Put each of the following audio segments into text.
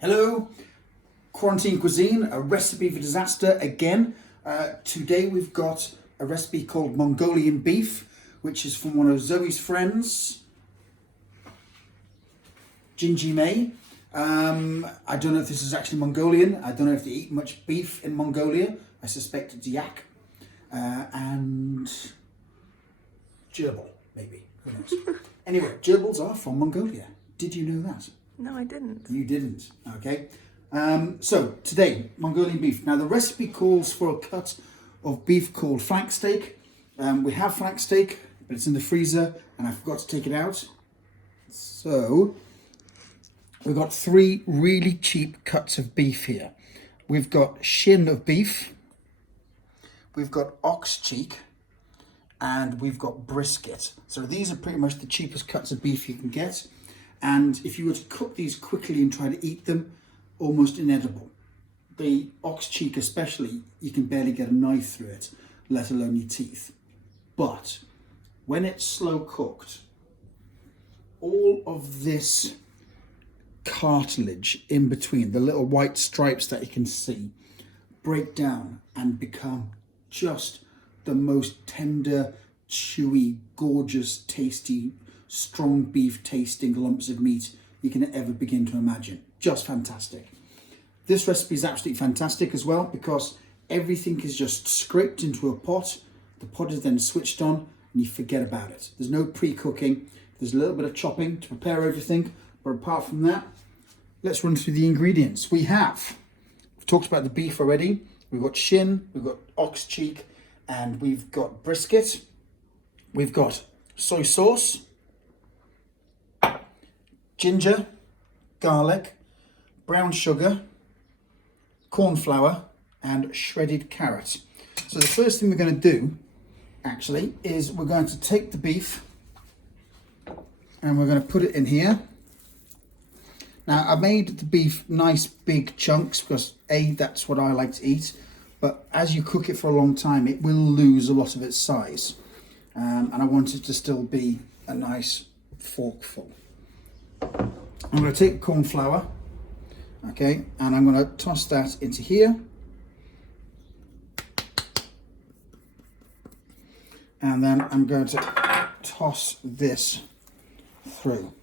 Hello, Quarantine Cuisine, a recipe for disaster again. Today we've got a recipe called Mongolian Beef, which is from one of Zoe's friends, Gingy May. I don't know if this is actually Mongolian. I don't know if they eat much beef in Mongolia. I suspect it's yak and gerbil, maybe. Who knows? Anyway, gerbils are from Mongolia. Did you know that? No, I didn't. You didn't, okay. So today, Mongolian beef. Now the recipe calls for a cut of beef called flank steak. We have flank steak, but it's in the freezer and I forgot to take it out. So we've got three really cheap cuts of beef here. We've got shin of beef, we've got ox cheek, and we've got brisket. So these are pretty much the cheapest cuts of beef you can get. And if you were to cook these quickly and try to eat them, almost inedible. The ox cheek especially, you can barely get a knife through it, let alone your teeth. But when it's slow cooked, all of this cartilage in between, the little white stripes that you can see, break down and become just the most tender, chewy, gorgeous, tasty, strong beef tasting lumps of meat you can ever begin to imagine. Just fantastic. This recipe is absolutely fantastic as well because everything is just scraped into a pot. The pot is then switched on and you forget about it. There's no pre-cooking. There's a little bit of chopping to prepare everything. But apart from that, let's run through the ingredients. We've talked about the beef already. We've got shin, we've got ox cheek, and we've got brisket. We've got soy sauce, ginger, garlic, brown sugar, corn flour, and shredded carrot. So the first thing we're going to do, actually, is we're going to take the beef and we're going to put it in here. Now, I made the beef nice big chunks because A, that's what I like to eat, but as you cook it for a long time, it will lose a lot of its size. And I want it to still be a nice forkful. I'm going to take the corn flour, okay, and I'm going to toss that into here. And then I'm going to toss this through.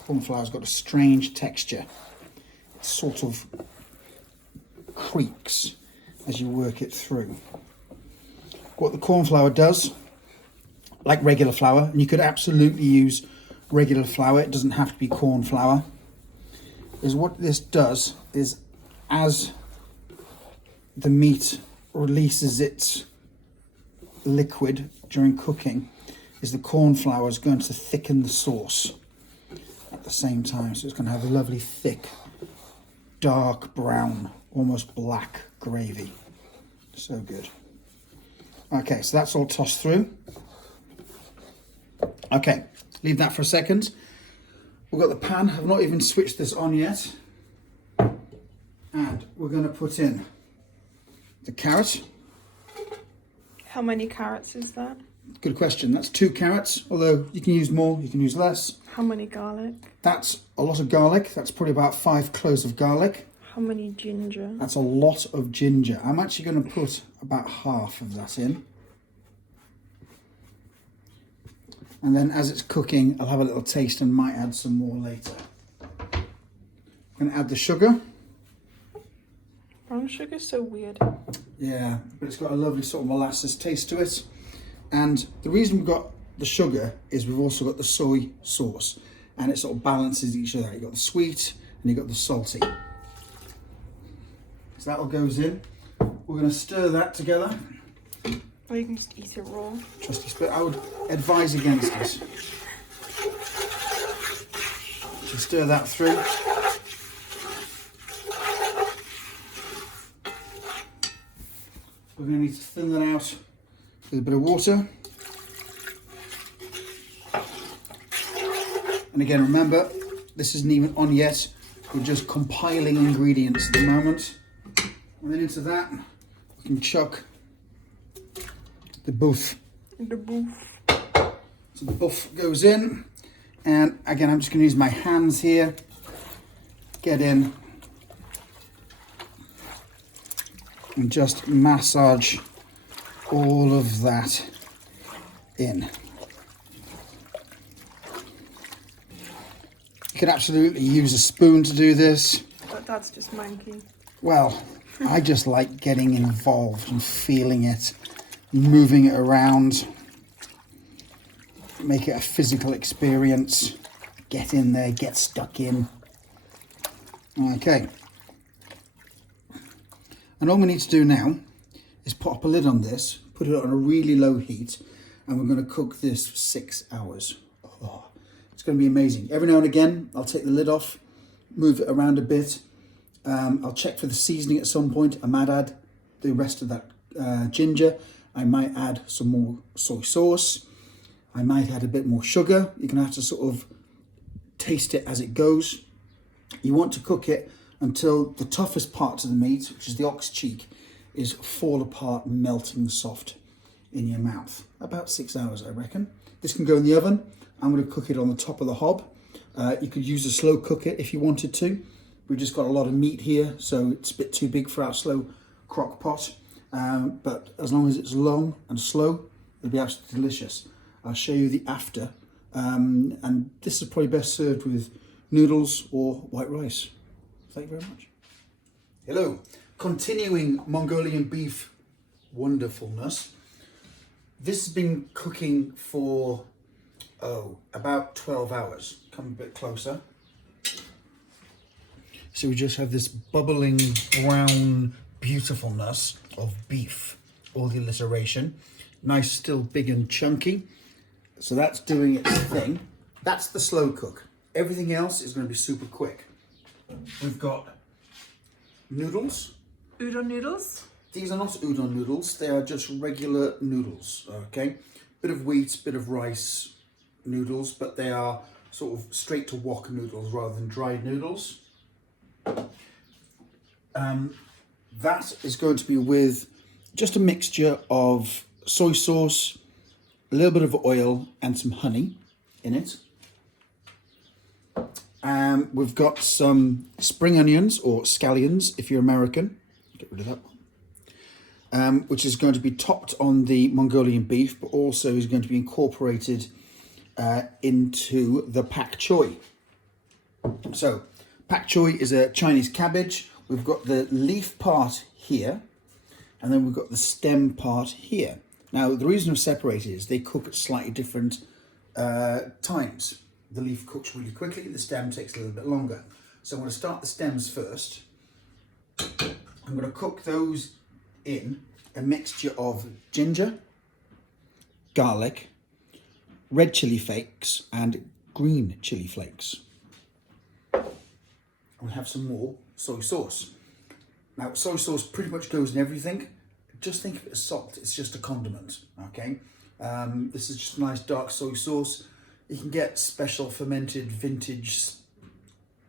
Corn flour's got a strange texture. It sort of creaks as you work it through. What the corn flour does, like regular flour, and you could absolutely use regular flour, it doesn't have to be corn flour, is what this does is as the meat releases its liquid during cooking, is the corn flour is going to thicken the sauce at the same time. So it's going to have a lovely thick, dark brown, almost black gravy. So good. Okay, so that's all tossed through. Okay, leave that for a second. We've got the pan. I've not even switched this on yet. And we're going to put in the carrot. How many carrots is that? Good question. That's 2 carrots, although you can use more, you can use less. How many garlic? That's a lot of garlic. That's probably about 5 cloves of garlic. How many ginger? That's a lot of ginger. I'm actually going to put about half of that in. And then as it's cooking, I'll have a little taste and might add some more later. I'm going to add the sugar. Brown sugar's so weird. Yeah, but it's got a lovely sort of molasses taste to it. And the reason we've got the sugar is we've also got the soy sauce. And it sort of balances each other. You've got the sweet and you've got the salty. So that all goes in. We're going to stir that together. Or you can just eat it raw. Trusty split. I would advise against this. So stir that through. We're going to need to thin that out with a bit of water. And again, remember, this isn't even on yet. We're just compiling ingredients at the moment. And then into that, we can chuck the boof. The boof. So the boof goes in, and again I'm just going to use my hands here get in and just massage all of that in. You can absolutely use a spoon to do this. But Dad's just manky. Well, I just like getting involved and feeling it, moving it around, make it a physical experience. Get in there, get stuck in. Okay. And all we need to do now is put a lid on this, put it on a really low heat, and we're going to cook this for 6 hours. Oh, it's going to be amazing. Every now and again, I'll take the lid off, move it around a bit. I'll check for the seasoning at some point. I might add the rest of that ginger. I might add some more soy sauce. I might add a bit more sugar. You're going to have to sort of taste it as it goes. You want to cook it until the toughest part of the meat, which is the ox cheek, is fall apart, melting soft in your mouth. About 6 hours, I reckon. This can go in the oven. I'm going to cook it on the top of the hob. You could use a slow cooker if you wanted to. We've just got a lot of meat here, so it's a bit too big for our slow crock pot. But as long as it's long and slow, it'll be absolutely delicious. I'll show you the after. And this is probably best served with noodles or white rice. Thank you very much. Hello. Continuing Mongolian beef wonderfulness. This has been cooking for, about 12 hours. Come a bit closer. So we just have this bubbling brown beautifulness of beef, all the alliteration. Nice, still big and chunky. So that's doing its thing. That's the slow cook. Everything else is going to be super quick. We've got noodles. Udon noodles? These are not udon noodles, they are just regular noodles, okay? Bit of wheat, bit of rice noodles, but they are sort of straight to wok noodles rather than dried noodles. That is going to be with just a mixture of soy sauce, a little bit of oil and some honey in it. We've got some spring onions or scallions if you're American. Get rid of that one. Which is going to be topped on the Mongolian beef, but also is going to be incorporated into the pak choi. So, pak choi is a Chinese cabbage. We've got the leaf part here, and then we've got the stem part here. Now, the reason I've separated is they cook at slightly different times. The leaf cooks really quickly, the stem takes a little bit longer. So I'm going to start the stems first. I'm going to cook those in a mixture of ginger, garlic, red chili flakes, and green chili flakes. We have some more soy sauce. Now, soy sauce pretty much goes in everything. Just think of it as salt. It's just a condiment, okay? This is just a nice dark soy sauce. You can get special fermented vintage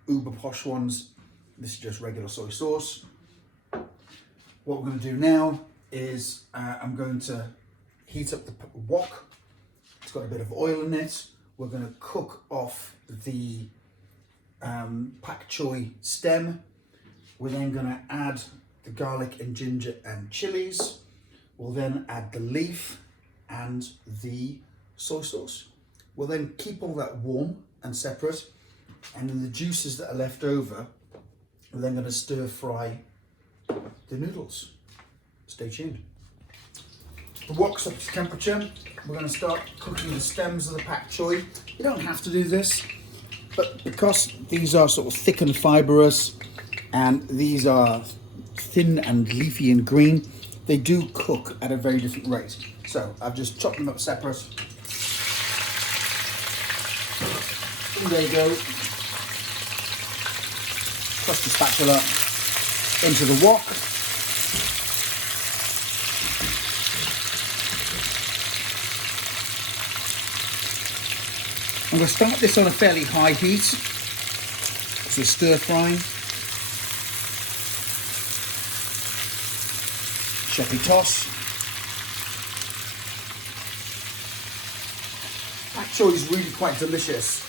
uber posh ones. This is just regular soy sauce. What we're going to do now is I'm going to heat up the wok. It's got a bit of oil in it. We're going to cook off the pak choi stem. We're then going to add the garlic and ginger and chilies. We'll then add the leaf and the soy sauce. We'll then keep all that warm and separate, and then the juices that are left over, we're then going to stir fry the noodles. Stay tuned. The wok's up to temperature. We're going to start cooking the stems of the pak choi. You don't have to do this, but because these are sort of thick and fibrous, and these are thin and leafy and green, they do cook at a very different rate. So I've just chopped them up separate. And there you go. Plus the spatula into the wok. I'm going to start this on a fairly high heat. So stir frying. Gently toss. Pak choi is really quite delicious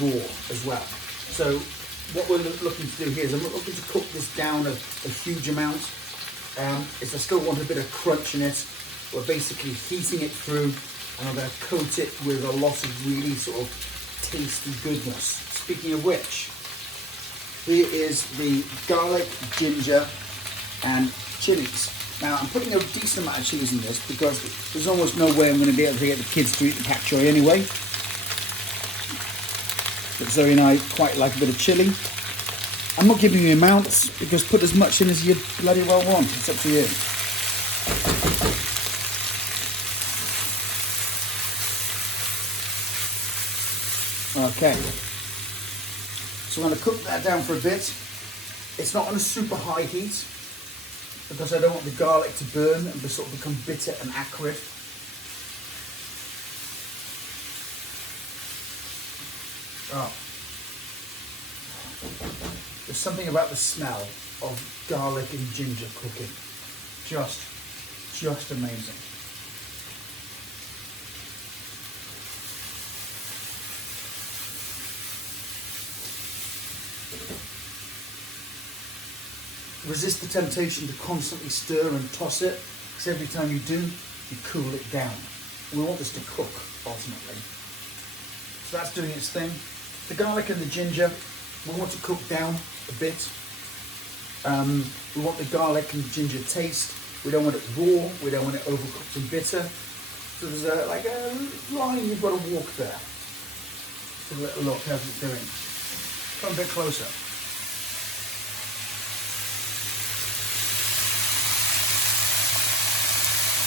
raw as well. So what we're looking to do here is I'm not looking to cook this down a huge amount. Is I still want a bit of crunch in it. We're basically heating it through, and I'm going to coat it with a lot of really sort of tasty goodness. Speaking of which, here is the garlic, ginger, and chilies. Now I'm putting a decent amount of chilies in this because there's almost no way I'm going to be able to get the kids to eat the pak choi anyway. But Zoe and I quite like a bit of chili. I'm not giving you amounts because put as much in as you bloody well want. It's up to you. Okay. So I'm going to cook that down for a bit. It's not on a super high heat because I don't want the garlic to burn and to sort of become bitter and acrid. Oh. There's something about the smell of garlic and ginger cooking. Just amazing. Resist the temptation to constantly stir and toss it, because every time you do, you cool it down. We want this to cook, ultimately. So that's doing its thing. The garlic and the ginger, we want to cook down a bit. We want the garlic and ginger taste. We don't want it raw, we don't want it overcooked and bitter. So there's a line you've got to walk there. Just a little look, how's it doing? Come a bit closer.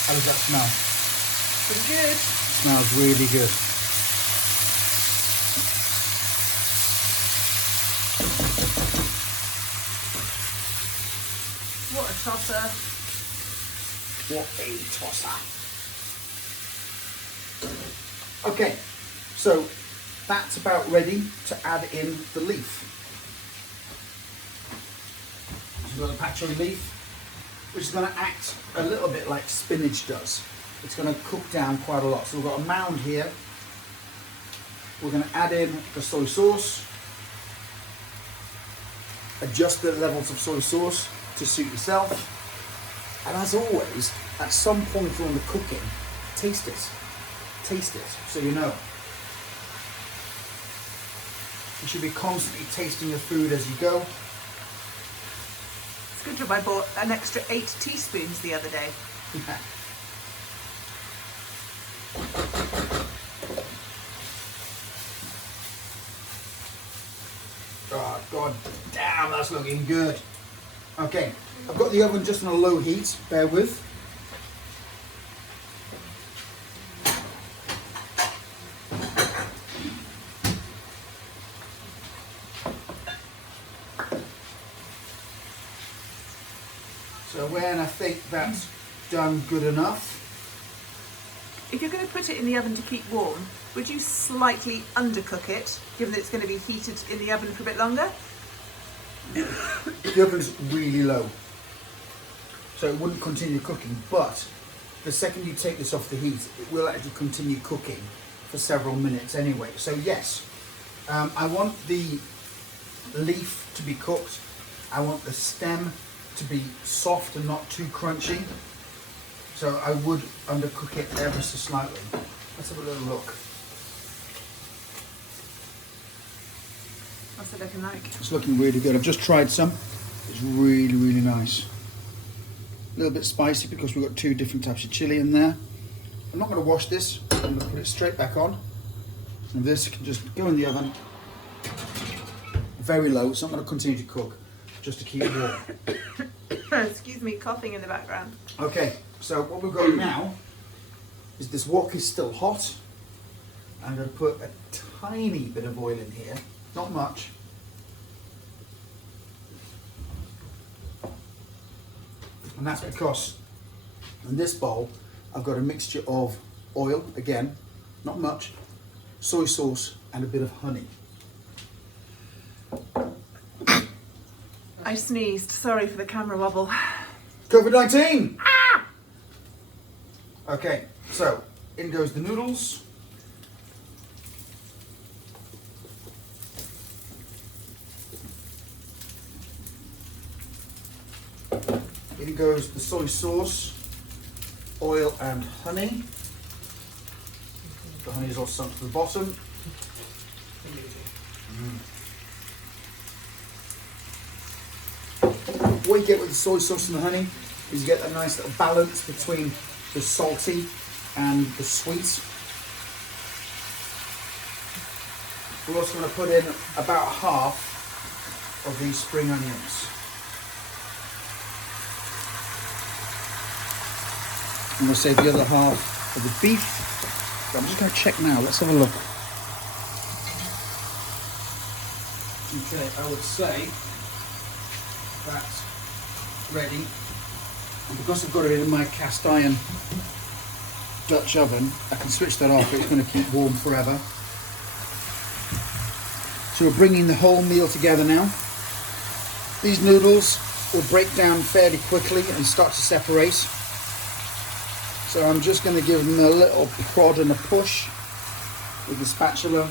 How does that smell? Pretty good. Smells really good. What a tosser. What a tosser. Okay, so that's about ready to add in the leaf. So we've got the pak choi leaf, which is going to act a little bit like spinach does. It's going to cook down quite a lot. So we've got a mound here. We're going to add in the soy sauce. Adjust the levels of soy sauce to suit yourself. And as always, at some point during the cooking, taste it. Taste it, so you know. You should be constantly tasting your food as you go. It's a good job I bought an extra 8 teaspoons the other day. Yeah. Oh, God damn, that's looking good. Okay, I've got the oven just on a low heat, bear with. So when I think that's done good enough, If you're going to put it in the oven to keep warm, would you slightly undercook it, given that it's going to be heated in the oven for a bit longer? the oven's really low, so it wouldn't continue cooking, but the second you take this off the heat, it will actually continue cooking for several minutes anyway. So yes, I want the leaf to be cooked. I want the stem to be soft and not too crunchy. So I would undercook it ever so slightly. Let's have a little look. What's it looking like? It's looking really good. I've just tried some. It's really, really nice. A little bit spicy because we've got 2 different types of chili in there. I'm not going to wash this. I'm going to put it straight back on. And this can just go in the oven. Very low, so I'm going to continue to cook just to keep it warm. Excuse me, coughing in the background. Okay, so what we've got now is this wok is still hot. I'm going to put a tiny bit of oil in here, not much. And that's because in this bowl I've got a mixture of oil, again, not much, soy sauce and a bit of honey. I sneezed. Sorry for the camera wobble. COVID-19! Ah! Okay, so in goes the noodles. in goes the soy sauce, oil and honey. The honey is all sunk to the bottom. What you get with the soy sauce and the honey is you get a nice little balance between the salty and the sweet. We're also going to put in about half of these spring onions. And we'll save the other half of the beef. So I'm just going to check now. Let's have a look. Okay, I would say that's ready. And because I've got it in my cast iron Dutch oven, I can switch that off. It's going to keep warm forever. So we're bringing the whole meal together now. These noodles will break down fairly quickly and start to separate. So I'm just going to give them a little prod and a push with the spatula.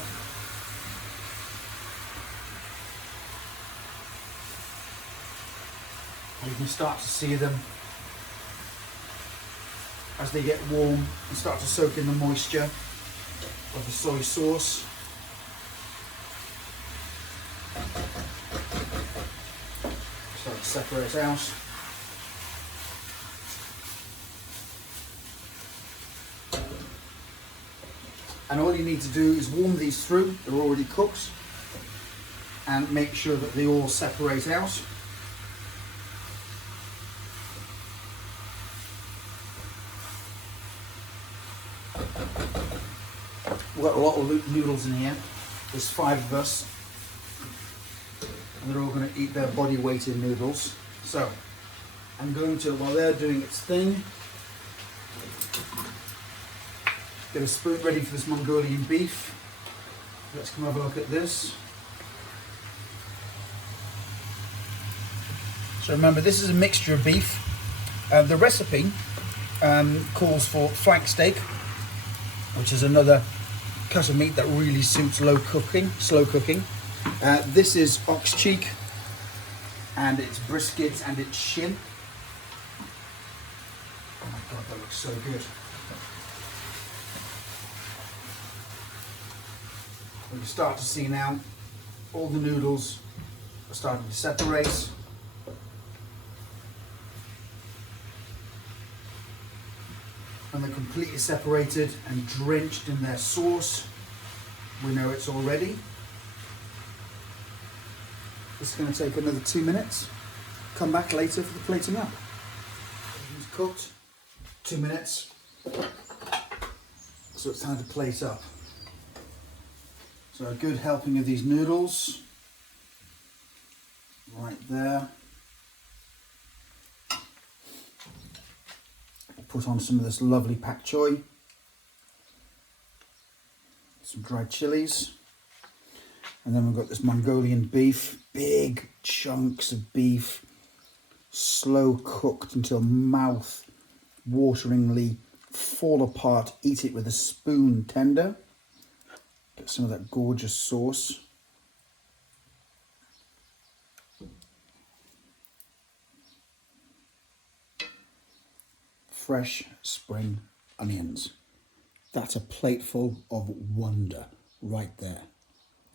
And you can start to see them as they get warm and start to soak in the moisture of the soy sauce. Start to separate out. And all you need to do is warm these through, they're already cooked, and make sure that they all separate out. We've got a lot of noodles in here. There's 5 of us, and they're all going to eat their body weight in noodles. So I'm going to, while they're doing its thing, get a spoon ready for this Mongolian beef. Let's come have a look at this. So remember, this is a mixture of beef. The recipe calls for flank steak, which is another cut of meat that really suits slow cooking. This is ox cheek, and it's brisket and it's shin. Oh my god, that looks so good. We can start to see now all the noodles are starting to separate. When they're completely separated and drenched in their sauce, we know it's all ready. It's going to take another 2 minutes. Come back later for the plating up. It's cooked, 2 minutes, so it's time to plate up. So a good helping of these noodles, right there. Put on some of this lovely pak choy, some dried chilies, and then we've got this Mongolian beef, big chunks of beef, slow cooked until mouth wateringly fall apart. Eat it with a spoon tender. Get some of that gorgeous sauce. Fresh spring onions. That's a plateful of wonder right there.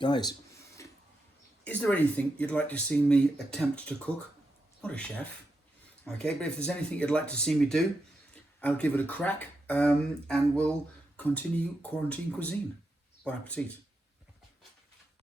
Guys, is there anything you'd like to see me attempt to cook? Not a chef, okay, but if there's anything you'd like to see me do, I'll give it a crack, and we'll continue quarantine cuisine. Bon appetit.